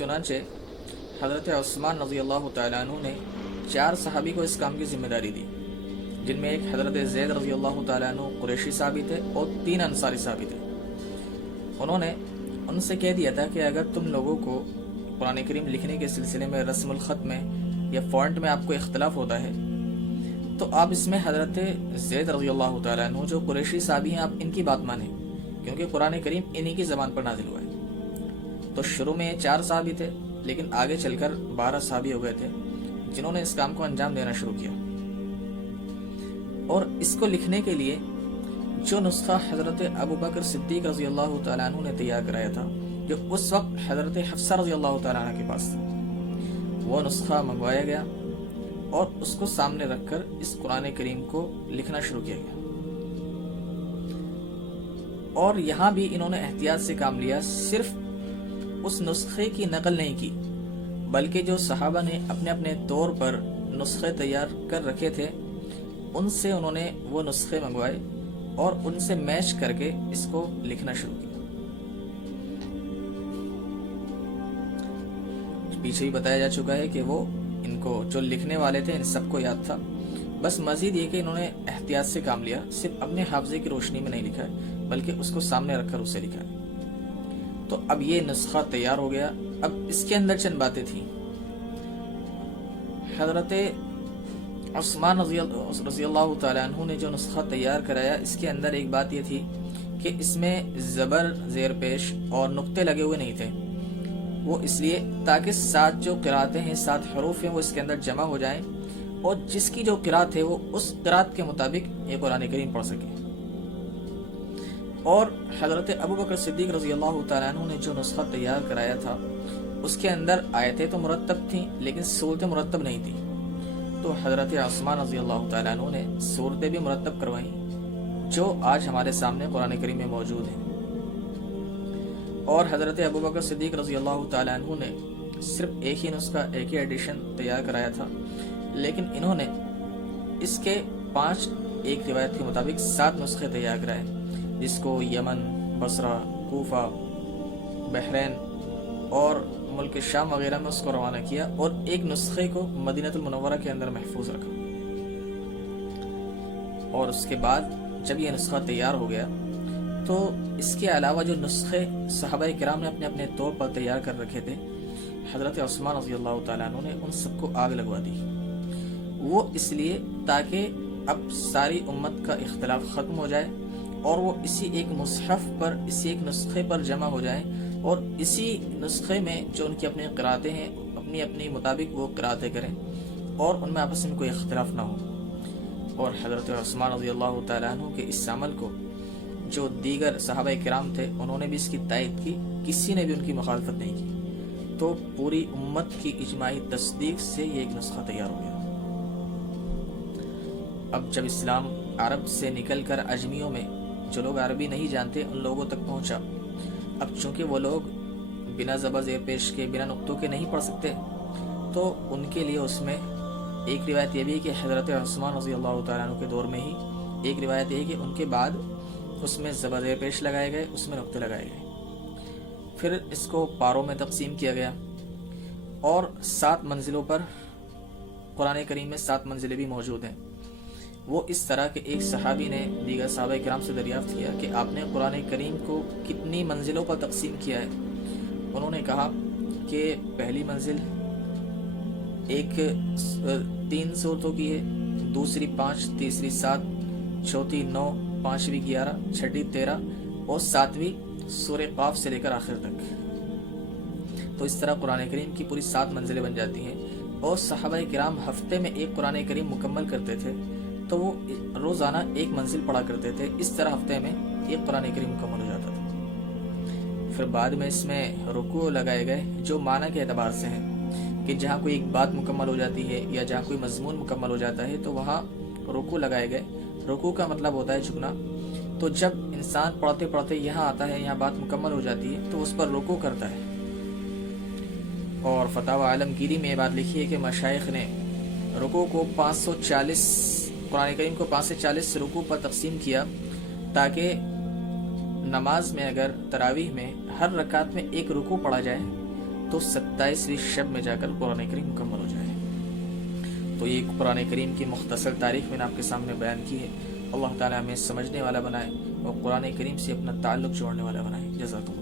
चुनांचे हज़रत उस्मान रज़ी अल्लाह तआला अन्हु ने 4 सहाबी को इस काम की जिम्मेदारी दी, जिनमें एक हज़रत ज़ैद रज़ी अल्लाह तआला अन्हु कुरैशी सहाबी थे और 3 अंसारी सहाबी थे। उन्होंने उनसे कह दिया था कि अगर तुम लोगों को कुरान करीम लिखने के सिलसिले में रस्मुल ख़त में या फ़ॉन्ट में आपको इख्तलाफ होता है तो आप इसमें हज़रत ज़ैद रज़ी अल्लाह तआला अन्हु जो कुरैशी सहाबी हैं आप इनकी बात मानें, क्योंकि कुरान करीम इन्हीं की ज़बान पर नाजिल हुआ है। तो शुरू में 4 सहाबी थे, लेकिन आगे चलकर 12 सहाबी हो गए थे जिन्होंने इस काम को अंजाम देना शुरू किया। और इसको लिखने के लिए जो नुस्खा हज़रत अबू बकर सिद्दीक़ रज़ी अल्लाह तआला अन्हु ने तैयार कराया था, जो उस वक्त हज़रत हफ्सा रज़ी अल्लाह तआला अन्हा के पास था, वो नुस्खा मंगवाया गया और उसको सामने रखकर इस कुरान करीम को लिखना शुरू किया गया। और यहाँ भी इन्होंने एहतियात से काम लिया, सिर्फ उस नुस्खे की नकल नहीं की, बल्कि जो सहाबा ने अपने अपने तौर पर नुस्खे तैयार कर रखे थे उनसे उन्होंने वो नुस्खे मंगवाए और उनसे मैच करके इसको लिखना शुरू किया। पीछे ही बताया जा चुका है कि वो इनको जो लिखने वाले थे इन सबको याद था, बस मजीद ये कि इन्होंने एहतियात से काम लिया, सिर्फ अपने हाफजे की रोशनी में नहीं लिखा है बल्कि उसको सामने रखकर उसे लिखा है। तो अब ये नुस्खा तैयार हो गया। अब इसके अंदर चंद बातें थी। हज़रत उस्मान रज़ी अल्लाह तआला अन्हु ने जो नुस्खा तैयार कराया, इसके अंदर एक बात ये थी कि इसमें ज़बर, ज़ेर पेश और नुक्ते लगे हुए नहीं थे। वो इसलिए ताकि 7 जो क़िराअतें हैं, 7 हरूफ हैं, वो इसके अंदर जमा हो जाएं और जिसकी जो क़िराअत है वो उस क़िराअत के मुताबिक ये कुरान करीम पढ़ सके। और हज़रत अबू बकर सिद्दीक़ रज़ी अल्लाह तआला अन्हु ने जो नुस्खा तैयार कराया था उसके अंदर आयतें तो मुरत्तब थीं लेकिन सूरतें मुरत्तब नहीं थी। तो हज़रत उस्मान रज़ी अल्लाह तआला अन्हु ने सूरतें भी मुरत्तब करवाईं जो आज हमारे सामने कुरान करीम में मौजूद हैं। और हज़रत अबू बकर सिद्दीक़ रज़ी अल्लाह तआला अन्हु ने सिर्फ एक ही नुस्खा, एक ही एडिशन तैयार कराया था, लेकिन इन्होंने इसके 5, एक रिवायत के मुताबिक 7 नुस्खे तैयार कराए, जिसको यमन, बसरा, कूफा, बहरैन और मुल्क शाम वगैरह में उसको रवाना किया और एक नुस्खे को मदीनतुल मुनव्वरा के अंदर महफूज रखा। और उसके बाद जब यह नुस्खा तैयार हो गया तो इसके अलावा जो नुस्खे सहाबाए किराम ने अपने अपने तौर पर तैयार कर रखे थे, हज़रत उस्मान रज़ी अल्लाह तआला अन्हु ने उन सबको आग लगवा दी। वो इसलिए ताकि अब सारी उम्मत का इख्तिलाफ ख़त्म हो जाए और वो इसी एक मुसहफ़ पर, इसी एक नुस्खे पर जमा हो जाए और इसी नुस्खे में जो उनकी अपनी क़िराअतें हैं अपनी अपनी मुताबिक वो क़िराअतें करें और उनमें आपस में कोई इख्तिलाफ ना हो। और हज़रत उस्मान रज़ी अल्लाह तआला अन्हु के इस अमल को जो दीगर सहाबाए किराम थे उन्होंने भी इसकी तायद की, किसी ने भी उनकी मुखालफत नहीं की। तो पूरी उम्मत की इजमाई तस्दीक से ये एक नुस्खा तैयार हो गया। अब जब इस्लाम अरब से निकल कर अजमियों में जो लोग अरबी नहीं जानते उन लोगों तक पहुंचा, अब चूंकि वो लोग बिना ज़बर ज़ेर पेश के, बिना नुक्तों के नहीं पढ़ सकते, तो उनके लिए उसमें एक रिवायत ये भी है कि हज़रत उस्मान रज़ी अल्लाह तआला अन्हु के दौर में ही एक रिवायत ये है कि उनके बाद उसमें ज़बर ज़ेर पेश लगाए गए, उसमें नुक्ते लगाए गए। फिर इसको पारों में तकसीम किया गया और 7 मंजिलों पर, कुरान करीम में 7 मंजिलें भी मौजूद हैं। वो इस तरह के एक सहाबी ने दीगर सहाबाए किराम से दरियाफ्त किया कि आपने कुरान करीम को कितनी मंजिलों पर तकसीम किया है। उन्होंने कहा कि पहली मंजिल 3 सूरतों की है, दूसरी 5, तीसरी 7, चौथी 9, 5वीं 11, 6वीं 13 और 7वीं सूरह क़ाफ से लेकर आखिर तक। तो इस तरह कुरान करीम की पूरी 7 मंजिलें बन जाती हैं। और सहाबाए किराम हफ्ते में एक कुरान करीम मुकम्मल करते थे तो वो रोज़ाना एक मंजिल पढ़ा करते थे। इस तरह हफ्ते में एक कुरान करीम मुकम्मल हो जाता था। फिर बाद में इसमें रुकू लगाए गए जो माना के एतबार से हैं कि जहाँ कोई एक बात मुकम्मल हो जाती है या जहाँ कोई मजमून मुकम्मल हो जाता है तो वहाँ रुकू लगाए गए। रुकू का मतलब होता है झुकना। तो जब इंसान पढ़ते पढ़ते यहाँ आता है, यहाँ बात मुकम्मल हो जाती है तो उस पर रुकू करता है। और फतावा आलमगीरी में ये बात लिखी है कि मशाइख ने रुकू को 540, कुरान करीम को 5 से 40 रुकू पर तकसीम किया ताकि नमाज में अगर तरावीह में हर रकात में एक रुकू पढ़ा जाए تو 27ویں شب میں جا کر قرآن کریم مکمل ہو جائے۔ تو یہ قرآن کریم کی مختصر تاریخ میں نے آپ کے سامنے بیان کی ہے۔ اللہ تعالیٰ ہمیں سمجھنے والا بنائے اور قرآن کریم سے اپنا تعلق جوڑنے والا بنائے۔ جزاکم اللہ۔